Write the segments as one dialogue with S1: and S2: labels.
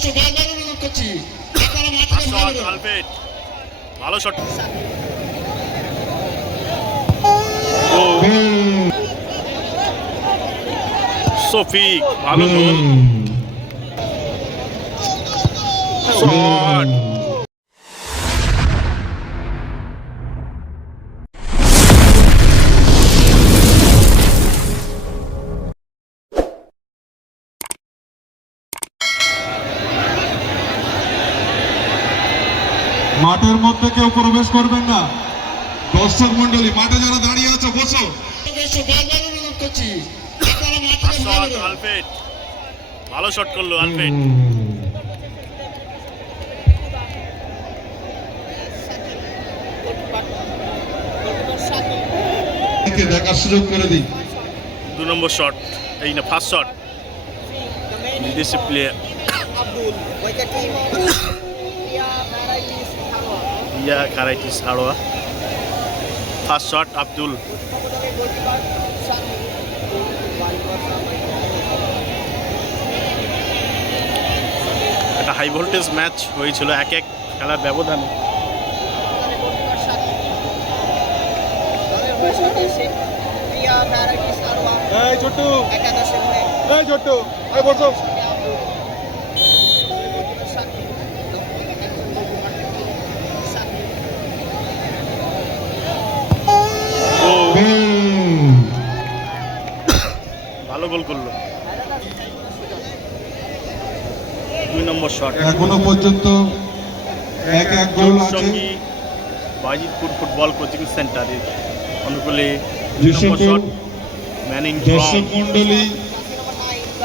S1: এসে বারবার অনুরোধ করছি ভালো
S2: শট সফিক ভালো গোল শট
S3: মাঠের মধ্যে কেউ প্রবেশ করবেন না। দর্শক মন্ডলী মাঠে যারা দাঁড়িয়ে আছে বসো।
S1: এসে বারবার অনুরোধ করছি। আপনারা মাঠে
S2: শট
S1: ভালো
S2: শট করল আলফ্রেড।
S3: দেখার সুযোগ করে দিই।
S2: দু নম্বর শট এই না ফার্স্ট শট বিদেশি প্লেয়ার ইয়া কারাইটিস হাড়োয়া। First shot Abdul. একটা হাই ভোল্টেজ ম্যাচ হয়েছিল এক এক খেলার ব্যবধানে।
S3: ছোট্টু।
S4: একাদশে
S3: ছোট্টু এই বসো
S4: সামনে আব্দুল গোলকিপার সাকিব একজন গোলকিপার সাকিব
S2: ও ভালো গোল করল। দুই নম্বর শট
S3: এখনও পর্যন্ত এক এক গোল আছে।
S2: বাজিতপুর ফুটবল কোচিং সেন্টারের অনুকূলে দুই নম্বর শট ম্যানিং
S3: দর্শক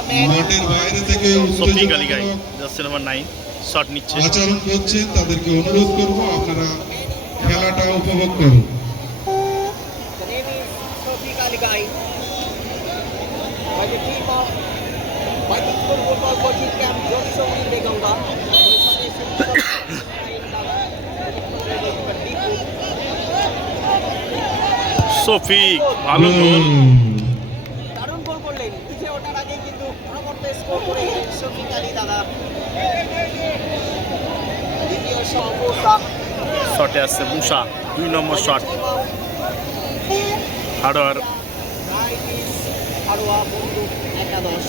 S4: ম্যান
S3: মাঠের বাইরে থেকে
S2: সফিক আলী গাই জার্সি নাম্বার নাইন শট নিচ্ছে।
S3: আচরণ করছেন তাদেরকে অনুরোধ করব আপনারা খেলাটা উপভোগ করুন।
S4: By the team of Bajipur Football Coaching Camp, Joshua Beganga.
S2: Shafiq ভালো গোল
S4: দারুণ গোল করলেন। পিছিয়ে ওঠার আগে কিন্তু অনবরত স্কোর করে শফিক আলী দাদা। দ্বিতীয়
S2: শটে আসছে মুসা দুই নম্বর শট হার্ডওয়ার
S4: হারোয়া বন্ধু একাদশ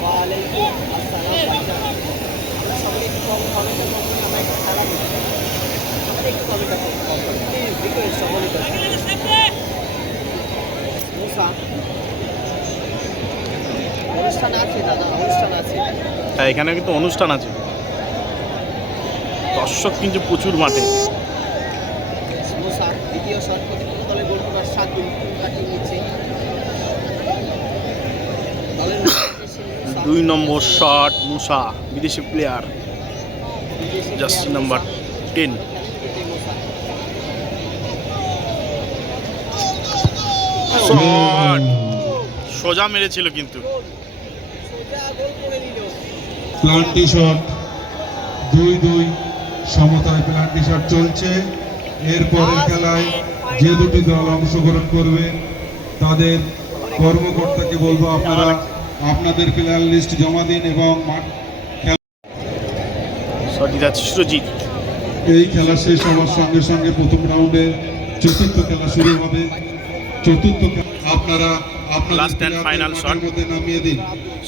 S4: ওয়ালাইকুম আসসালাম। আমরা একটু কম কমেন্টের মাধ্যমে আমরা একটু খেলা দেখি। আমাদের একটু কমেন্টটা প্লিজ রিকোয়েস্ট সকলে মুসা। অনুষ্ঠান আছে দাদা অনুষ্ঠান আছে।
S2: হ্যাঁ এখানে কিন্তু অনুষ্ঠান আছে। দর্শক কিন্তু প্রচুর মাঠে।
S4: দ্বিতীয় শট প্রতিপক্ষ দলের গোলকিপার সাদুল কাটিয়ে নিচ্ছে দলের নায়ক এসে মুসা।
S2: দুই নম্বর শট মুসা বিদেশি player jersey number ten shot সোজা মেরেছিল কিন্তু।
S4: সোজা গোল
S3: প্লান্টি শট দুই দুই সমতায় প্লান্টি শট চলছে। এরপরের খেলায় যে দুটি দল অংশগ্রহণ করবে তাদের কর্মকর্তাকে বলব আপনারা আপনাদের প্লেয়ার লিস্ট জমা দিন এবং মাঠ
S2: সুরজিৎ
S3: এই খেলা শেষ হওয়ার সঙ্গে সঙ্গে প্রথম রাউন্ডে চতুর্থ খেলা শুরু হবে। চতুর্থ আপনারা নামিয়ে দিন।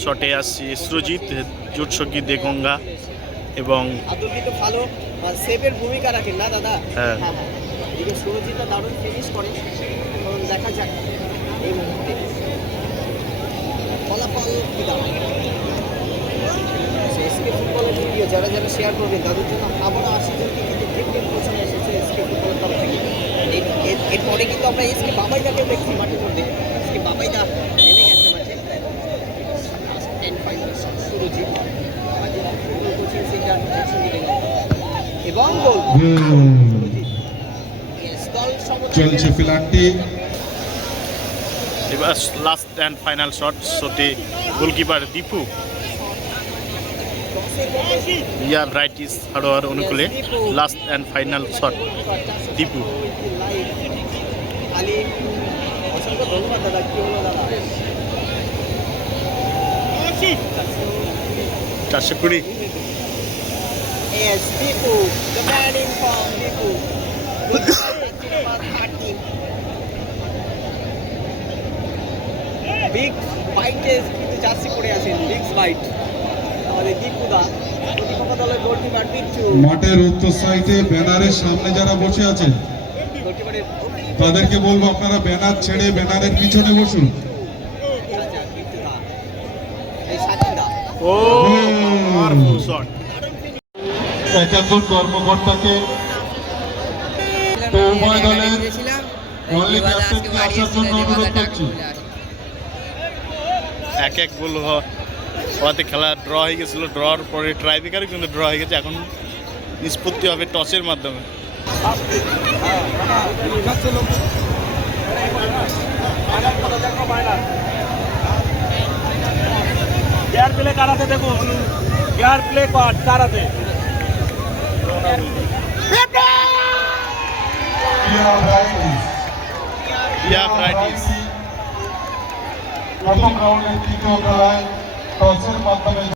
S2: শটে আসছে সুরজিৎ দেগঙ্গা এবং
S4: ভালো সেভের ভূমিকা রাখেন না দাদা?
S2: হ্যাঁ।
S4: হ্যাঁ সুরজিৎটা দারুণ ফিনিশ করে। দেখা যাক এই মুহূর্তে। ফলাফল কি দাঁড়ায় এসকে ফুটবলের ভিডিও যারা যারা শেয়ার করবেন তাদের জন্য আবারও আশি জন কিন্তু টিম পৌঁছানো এসেছে এসকে ফুটবলের তরফ থেকে। এর- এর- এরপরে কিন্তু আমরা এসকে বাবাইদাকে দেখছি মাঠের মধ্যে। এসকে বাবাইদা নেমে গেছে মাঠে। সুরজিৎ কোচিং সেন্টার এবং গোল।
S3: চলছে
S2: এবার লাস্ট অ্যান্ড ফাইনাল শট শটে গোলকিপার দীপু ইয়ার রাইটিস হার্ডওয়ার অনুকূলে last and final shot Dipu চারশো কুড়ি।
S4: Yes, Bipu, the man in form, Bipu. বাইটেস কিন্তু জার্সি পরে আছেন বিগ বাইট আমাদের দীপুদা প্রতিপক্ষ দলের গোলকিপার বিচ্ছু
S3: মাঠের উত্তর সাইডে ব্যানারের সামনে যারা বসে আছেন তাদেরকে বলব আপনারা ব্যানার ছেড়ে ব্যানারের পিছনে বসুন। এক একজন কর্মকর্তাকে উভয় দলের ক্যাপ্টেনকে আসার জন্য অনুরোধ করছি।
S2: এক এক গোল হওয়াতে খেলা ড্র হয়ে গেছিল, ড্রর পরে ট্রাইবেকারও কিন্তু ড্র হয়ে গেছে, এখন নিষ্পত্তি হবে টসের মাধ্যমে।
S5: প্লে কারাতে দেখুন? প্লে কার কারাতে
S3: প্রথম রাউন্ডের তৃতীয় খেলায় টসের মাধ্যমে